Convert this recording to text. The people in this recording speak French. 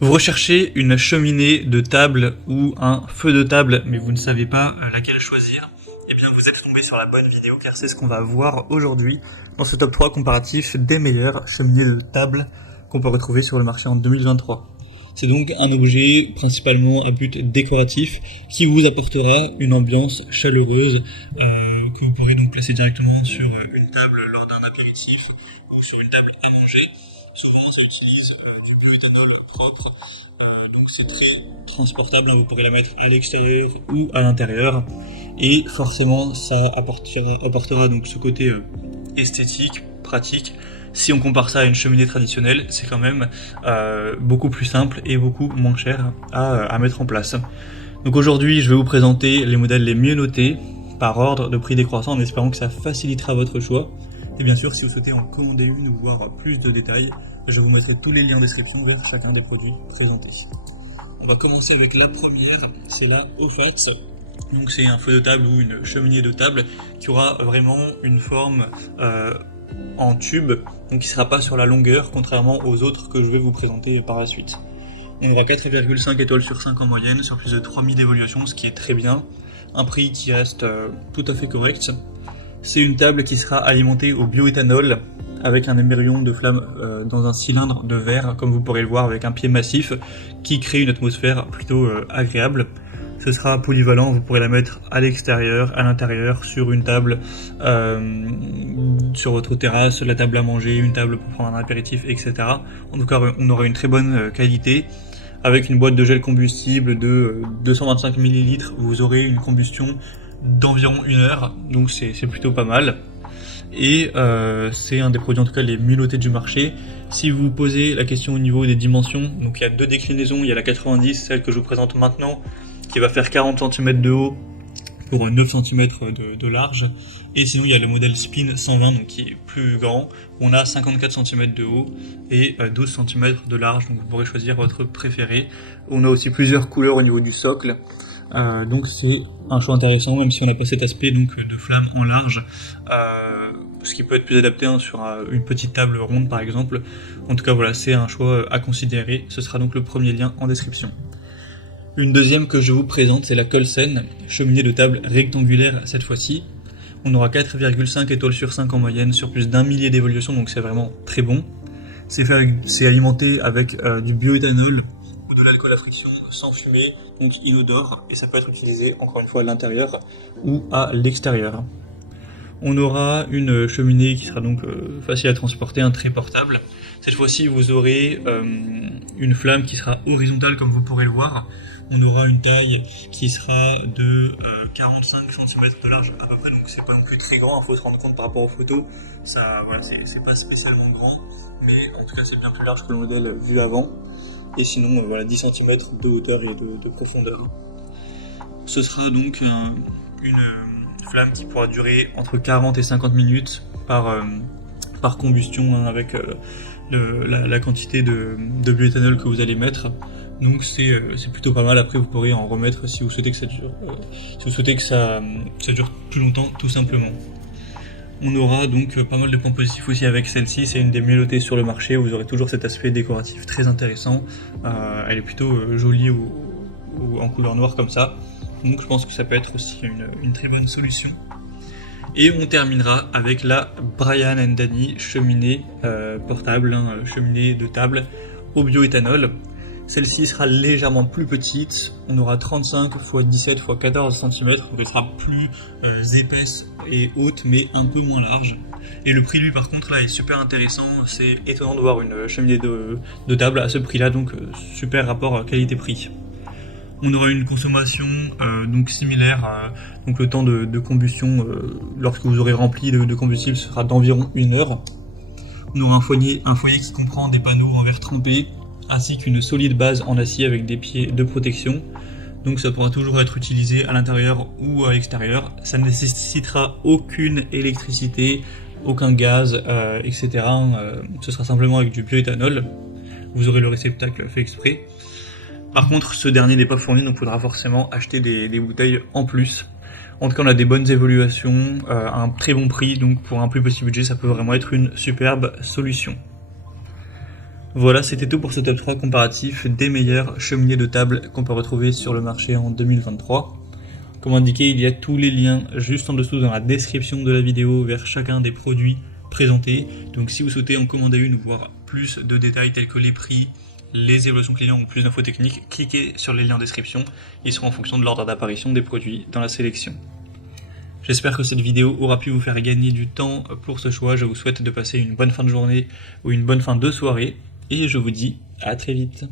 Vous recherchez une cheminée de table ou un feu de table, mais vous ne savez pas laquelle choisir. Eh bien, vous êtes tombé sur la bonne vidéo, car c'est ce qu'on va voir aujourd'hui dans ce top 3 comparatif des meilleures cheminées de table qu'on peut retrouver sur le marché en 2023. C'est donc un objet principalement à but décoratif qui vous apportera une ambiance chaleureuse que vous pourrez donc placer directement sur une table lors d'un apéritif ou sur une table à manger. Souvent, ça utilise du bioéthanol propre, donc c'est très transportable, vous pourrez la mettre à l'extérieur ou à l'intérieur, et forcément ça apportera donc ce côté esthétique, pratique. Si on compare ça à une cheminée traditionnelle, c'est quand même beaucoup plus simple et beaucoup moins cher à mettre en place. Donc aujourd'hui, je vais vous présenter les modèles les mieux notés par ordre de prix décroissant, en espérant que ça facilitera votre choix. Et bien sûr, si vous souhaitez en commander une ou voir plus de détails, je vous mettrai tous les liens en description vers chacun des produits présentés. On va commencer avec la première, c'est la Ofats. Donc c'est un feu de table ou une cheminée de table qui aura vraiment une forme en tube, donc qui ne sera pas sur la longueur, contrairement aux autres que je vais vous présenter par la suite. On aura 4,5 étoiles sur 5 en moyenne, sur plus de 3000 d'évaluation, ce qui est très bien. Un prix qui reste tout à fait correct. C'est une table qui sera alimentée au bioéthanol avec un émerillon de flamme dans un cylindre de verre, comme vous pourrez le voir, avec un pied massif qui crée une atmosphère plutôt agréable. Ce sera polyvalent, vous pourrez la mettre à l'extérieur, à l'intérieur, sur une table, sur votre terrasse, la table à manger, une table pour prendre un apéritif, etc. En tout cas, on aura une très bonne qualité. Avec une boîte de gel combustible de 225 ml, vous aurez une combustion d'environ 1 heure, donc c'est plutôt pas mal. Et c'est un des produits en tout cas les mieux notés du marché. Si vous vous posez la question au niveau des dimensions, donc il y a deux déclinaisons, il y a la 90, celle que je vous présente maintenant, qui va faire 40 cm de haut pour 9 cm de large, et sinon il y a le modèle Spin 120, donc qui est plus grand, on a 54 cm de haut et 12 cm de large, donc vous pourrez choisir votre préféré. On a aussi plusieurs couleurs au niveau du socle, donc c'est un choix intéressant, même si on n'a pas cet aspect donc de flamme en large, ce qui peut être plus adapté sur une petite table ronde par exemple. En tout cas voilà, c'est un choix à considérer, ce sera donc le premier lien en description. Une deuxième que je vous présente, c'est la Colsen, cheminée de table rectangulaire cette fois-ci. On aura 4,5 étoiles sur 5 en moyenne, sur plus d'1 millier d'évolution, donc c'est vraiment très bon. C'est alimenté avec du bioéthanol ou de l'alcool à friction sans fumée, donc inodore, et ça peut être utilisé encore une fois à l'intérieur ou à l'extérieur. On aura une cheminée qui sera donc facile à transporter, très portable. Cette fois-ci, vous aurez une flamme qui sera horizontale, comme vous pourrez le voir. On aura une taille qui sera de 45 cm de large à peu près, donc c'est pas non plus très grand, il faut se rendre compte par rapport aux photos, ça, voilà, c'est pas spécialement grand, mais en tout cas c'est bien plus large que le modèle vu avant, et sinon voilà, 10 cm de hauteur et de profondeur. Ce sera donc une flamme qui pourra durer entre 40 et 50 minutes par combustion, avec la quantité de bioéthanol que vous allez mettre. Donc c'est plutôt pas mal. Après vous pourrez en remettre si vous souhaitez que ça dure, si vous souhaitez que ça dure plus longtemps, tout simplement. On aura donc pas mal de points positifs aussi avec celle-ci, c'est une des mieux notées sur le marché, vous aurez toujours cet aspect décoratif très intéressant, elle est plutôt jolie ou en couleur noire comme ça, donc je pense que ça peut être aussi une très bonne solution. Et on terminera avec la Brian & Danny cheminée portable, cheminée de table au bioéthanol. Celle-ci sera légèrement plus petite, on aura 35 x 17 x 14 cm, donc elle sera plus épaisse et haute, mais un peu moins large. Et le prix lui par contre là est super intéressant, c'est étonnant de voir une cheminée de table à ce prix là, donc super rapport qualité-prix. On aura une consommation donc similaire, donc le temps de combustion lorsque vous aurez rempli de combustible sera d'environ 1 heure. On aura un foyer qui comprend des panneaux en verre trempé, ainsi qu'une solide base en acier avec des pieds de protection. Donc ça pourra toujours être utilisé à l'intérieur ou à l'extérieur. Ça ne nécessitera aucune électricité, aucun gaz, etc. Ce sera simplement avec du bioéthanol. Vous aurez le réceptacle fait exprès. Par contre, ce dernier n'est pas fourni, donc il faudra forcément acheter des bouteilles en plus. En tout cas, on a des bonnes évaluations, un très bon prix, donc pour un plus petit budget, ça peut vraiment être une superbe solution. Voilà, c'était tout pour ce top 3 comparatif des meilleurs cheminées de table qu'on peut retrouver sur le marché en 2023. Comme indiqué, il y a tous les liens juste en dessous dans la description de la vidéo vers chacun des produits présentés. Donc si vous souhaitez en commander une ou voir plus de détails tels que les prix, les évaluations clients ou plus d'infos techniques, cliquez sur les liens en description. Ils seront en fonction de l'ordre d'apparition des produits dans la sélection. J'espère que cette vidéo aura pu vous faire gagner du temps pour ce choix. Je vous souhaite de passer une bonne fin de journée ou une bonne fin de soirée. Et je vous dis à très vite.